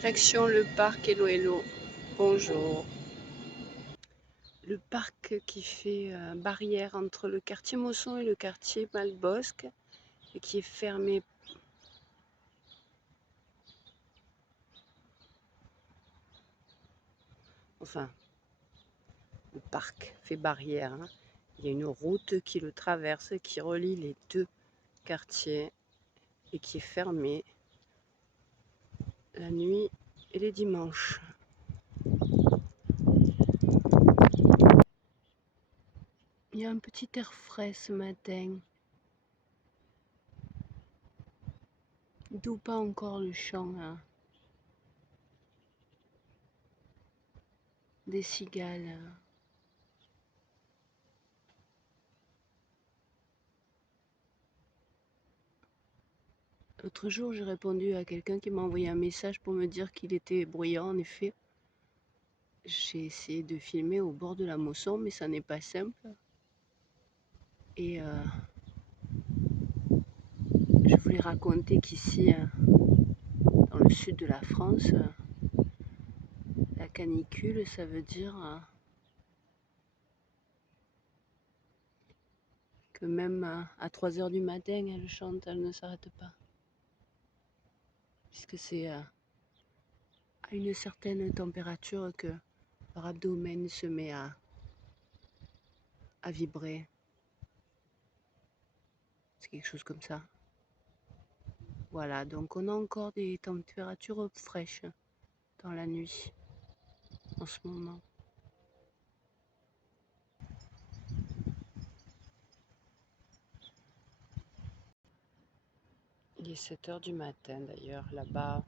Direction le parc Hello Hello. Bonjour. Le parc qui fait barrière entre le quartier Mosson et le quartier Malbosque et qui est fermé. Enfin, le parc fait barrière. Hein. Il y a une route qui le traverse, qui relie les deux quartiers et qui est fermée la nuit et les dimanches. Il y a un petit air frais ce matin. D'où pas encore le chant hein, des cigales. L'autre jour, j'ai répondu à quelqu'un qui m'a envoyé un message pour me dire qu'il était bruyant. En effet, j'ai essayé de filmer au bord de la Mosson, mais ça n'est pas simple. Et je voulais raconter qu'ici, dans le sud de la France, la canicule, ça veut dire que même à 3 heures du matin, elle chante, elle ne s'arrête pas. Puisque c'est à une certaine température que leur abdomen se met à vibrer. C'est quelque chose comme ça. Voilà, donc on a encore des températures fraîches dans la nuit en ce moment. Il est 7 heures du matin d'ailleurs, là-bas,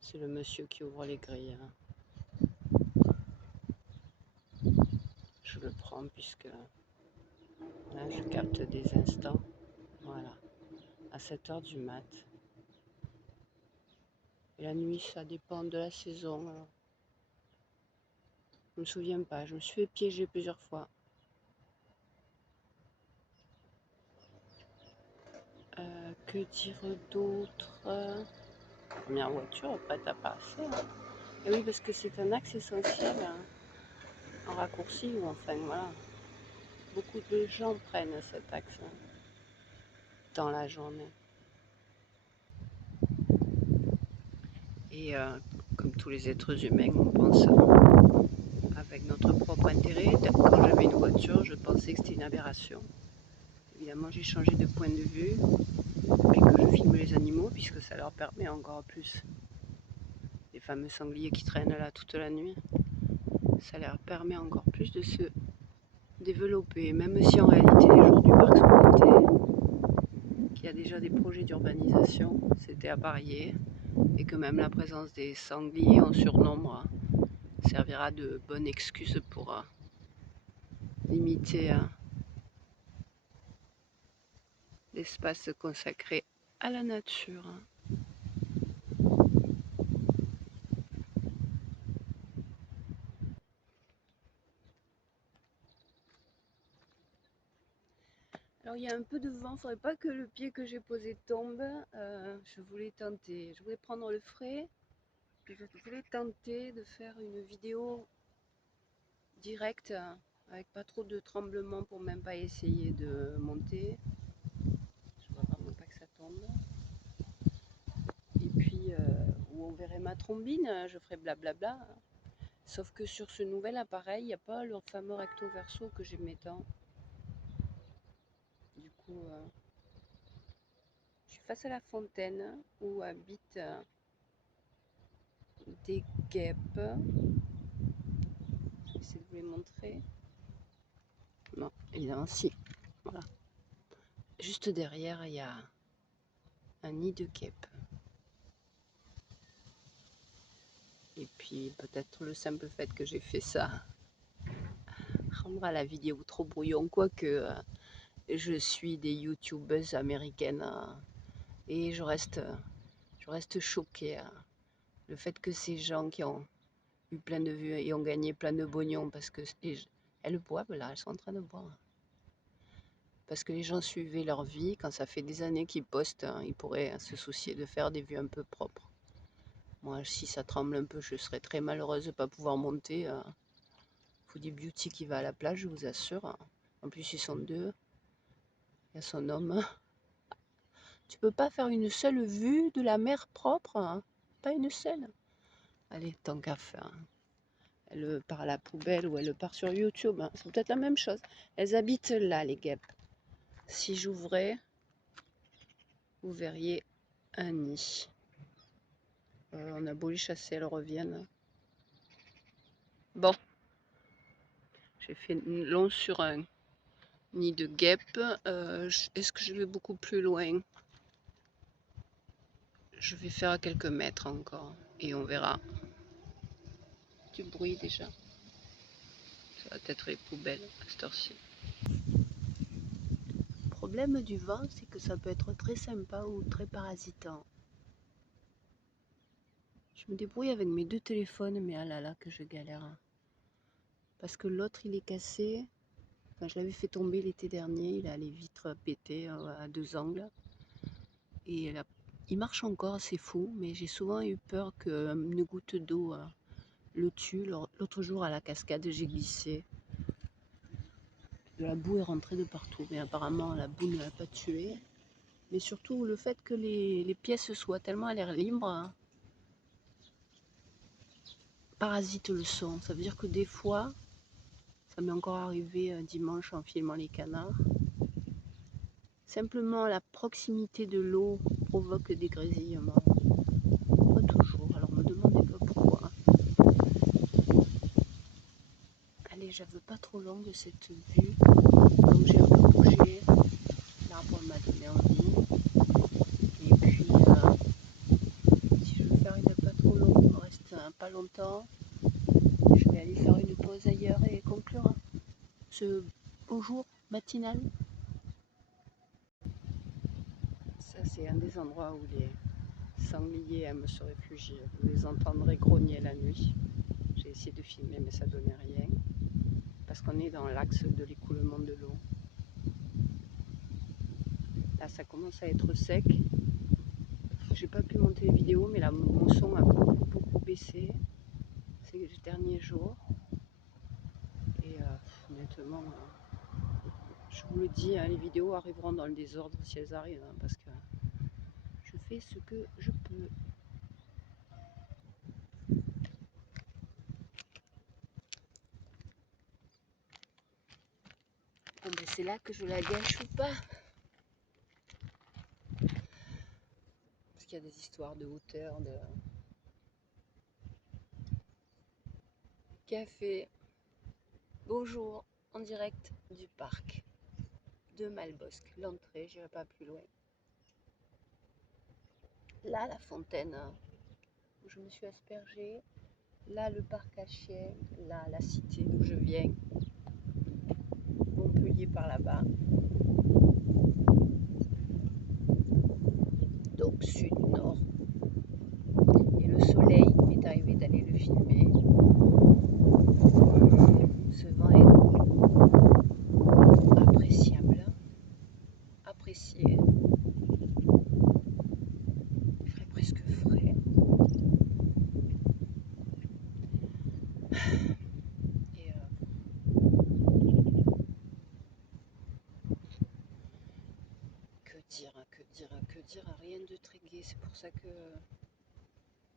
c'est le monsieur qui ouvre les grilles. Je le prends puisque là, je capte des instants. Voilà, à 7 heures du mat. Et la nuit, ça dépend de la saison. Je ne me souviens pas, je me suis fait piéger plusieurs fois. Que dire d'autre? Première voiture prête à passer. Hein. Et oui, parce que c'est un axe essentiel, hein, en raccourci ou enfin voilà. Beaucoup de gens prennent cet axe hein, dans la journée. Et comme tous les êtres humains, on pense avec notre propre intérêt. Quand j'avais une voiture, je pensais que c'était une aberration. Évidemment, j'ai changé de point de vue depuis que je filme les animaux, puisque ça leur permet encore plus. Les fameux sangliers qui traînent là toute la nuit, ça leur permet encore plus de se développer, même si en réalité les jours du parc sont comptés, qu'il y a déjà des projets d'urbanisation, c'était à parier, et que même la présence des sangliers en surnombre servira de bonne excuse pour limiter l'espace consacré à la nature. Alors il y a un peu de vent, il ne faudrait pas que le pied que j'ai posé tombe. Je voulais tenter, je voulais prendre le frais, je voulais tenter de faire une vidéo directe avec pas trop de tremblements pour même pas essayer de monter. Je vois vraiment pas que ça tombe. Et puis où on verrait ma trombine, je ferais blablabla. Sauf que sur ce nouvel appareil, il n'y a pas le fameux recto verso que j'aimais tant. Du coup, je suis face à la fontaine où habitent des guêpes. Je vais essayer de vous les montrer. Non, évidemment, si. Voilà. Juste derrière, il y a un nid de guêpes. Et puis, peut-être le simple fait que j'ai fait ça rendra la vidéo trop brouillon, quoique je suis des youtubeuses américaines et je reste choquée. Le fait que ces gens qui ont eu plein de vues et ont gagné plein de bognons parce que elles boivent là, elles sont en train de boire. Parce que les gens suivaient leur vie, quand ça fait des années qu'ils postent, ils pourraient se soucier de faire des vues un peu propres. Moi, si ça tremble un peu, je serais très malheureuse de ne pas pouvoir monter. Faut des beauty qui va à la plage, je vous assure. En plus, ils sont deux. Il y a son homme. Tu peux pas faire une seule vue de la mer propre, hein? Pas une seule. Allez, tant qu'à faire. Elle part à la poubelle ou elle part sur YouTube, hein. C'est peut-être la même chose. Elles habitent là, les guêpes. Si j'ouvrais, vous verriez un nid. On a beau les chasser, elles reviennent. Bon, j'ai fait long sur un nid de guêpes. Est-ce que je vais beaucoup plus loin? Je vais faire quelques mètres encore et on verra. Du bruit déjà. Ça va être les poubelles à cette heure-ci. Le problème du vent, c'est que ça peut être très sympa ou très parasitant. Je me débrouille avec mes deux téléphones, mais ah là là que je galère. Parce que l'autre il est cassé. Enfin, je l'avais fait tomber l'été dernier, il a les vitres pétées à deux angles. Et il marche encore, c'est fou, mais j'ai souvent eu peur qu'une goutte d'eau le tue. L'autre jour à la cascade, j'ai glissé. De la boue est rentrée de partout, mais apparemment la boue ne l'a pas tué. Mais surtout le fait que les pièces soient tellement à l'air libre, hein, parasite le son. Ça veut dire que des fois, ça m'est encore arrivé dimanche en filmant les canards, simplement la proximité de l'eau provoque des grésillements. Pas toujours, alors me demandez pas pourquoi. Allez, j'avais pas trop longue cette vue, donc j'ai un peu bougé. L'arbre m'a donné envie. Et puis, si je veux faire une pas trop longue, il me reste pas longtemps. Je vais aller faire une pause ailleurs et conclure ce beau jour matinal. Ça, c'est un des endroits où les sangliers aiment se réfugier. Vous les entendrez grogner la nuit. J'ai essayé de filmer, mais ça donnait rien. Parce qu'on est dans l'axe de l'écoulement de l'eau. Là, ça commence à être sec. J'ai pas pu monter les vidéos, mais la mousson a beaucoup baissé ces derniers jours. Et honnêtement, je vous le dis, hein, les vidéos arriveront dans le désordre si elles arrivent, hein, parce que je fais ce que je peux. Bon, ben, c'est là que je la gâche ou pas. Parce qu'il y a des histoires de hauteur, de café. Bonjour, en direct du parc de Malbosc. L'entrée, j'irai pas plus loin. Là, la fontaine où je me suis aspergée. Là, le parc à chiens. Là, la cité d'où je viens. Montpellier par là-bas. Donc sud-nord. Et le soleil m'est arrivé d'aller le filmer. Ce vent est appréciable. Apprécié. Il ferait presque frais. Et que dire, rien de très gai. C'est pour ça que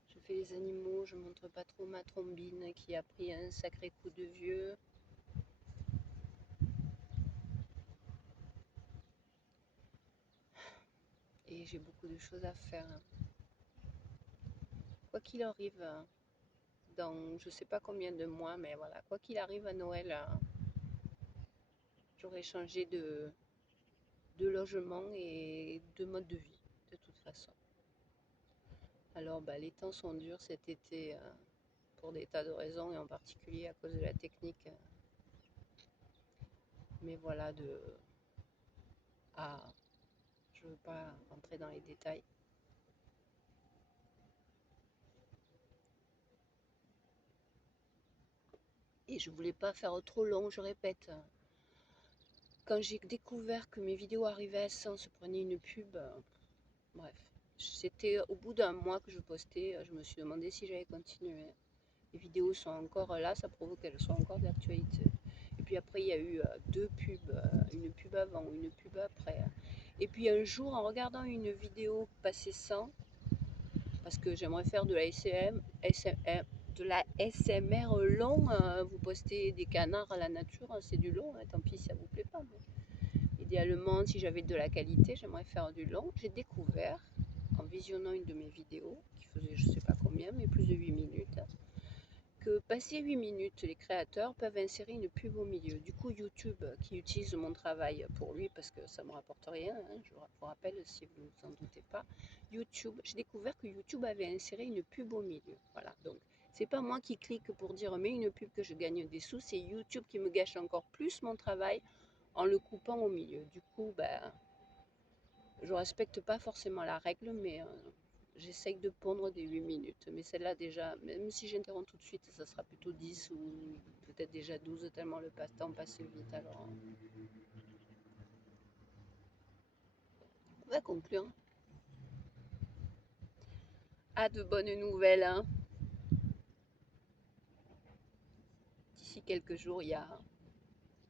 je fais les animaux, je montre pas trop ma trombine qui a pris un sacré coup de vieux. Et j'ai beaucoup de choses à faire. Quoi qu'il arrive, dans je sais pas combien de mois, mais voilà, quoi qu'il arrive à Noël, j'aurai changé de logement et de mode de vie, de toute façon. Alors, bah, les temps sont durs cet été pour des tas de raisons, et en particulier à cause de la technique. Mais voilà, je ne veux pas rentrer dans les détails. Et je voulais pas faire trop long, je répète. Quand j'ai découvert que mes vidéos arrivaient à 100, se prenaient une pub, bref, C'était au bout d'un mois que je postais, je me suis demandé si j'allais continuer. Les vidéos sont encore là, ça provoque qu'elles soient encore d'actualité. Et puis après, il y a eu deux pubs, une pub avant, une pub après. Et puis un jour, en regardant une vidéo passer sans, parce que j'aimerais faire de la de la SMR long, vous postez des canards à la nature, c'est du long, hein, tant pis si ça vous plaît pas. Mais idéalement, si j'avais de la qualité, j'aimerais faire du long. J'ai découvert, en visionnant une de mes vidéos, qui faisait je sais pas combien, mais plus de 8 minutes, que passé 8 minutes, les créateurs peuvent insérer une pub au milieu. Du coup, YouTube, qui utilise mon travail pour lui, parce que ça ne me rapporte rien, hein, je vous rappelle si vous ne vous en doutez pas, YouTube, j'ai découvert que YouTube avait inséré une pub au milieu. Voilà, donc c'est pas moi qui clique pour dire mais une pub que je gagne des sous, c'est YouTube qui me gâche encore plus mon travail en le coupant au milieu. Du coup, ben, je respecte pas forcément la règle, mais j'essaye de pondre des 8 minutes. Mais celle-là, déjà, même si j'interromps tout de suite, ça sera plutôt 10 ou peut-être déjà 12 tellement le temps passe vite. Alors, on va conclure. Ah, de bonnes nouvelles, hein. D'ici quelques jours, il y a.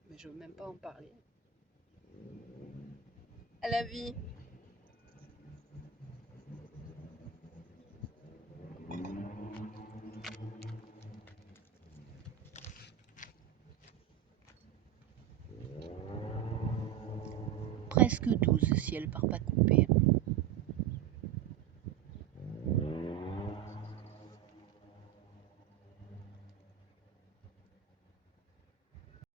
Mais je ne veux même pas en parler. À la vie. Presque 12 si elle part pas couper.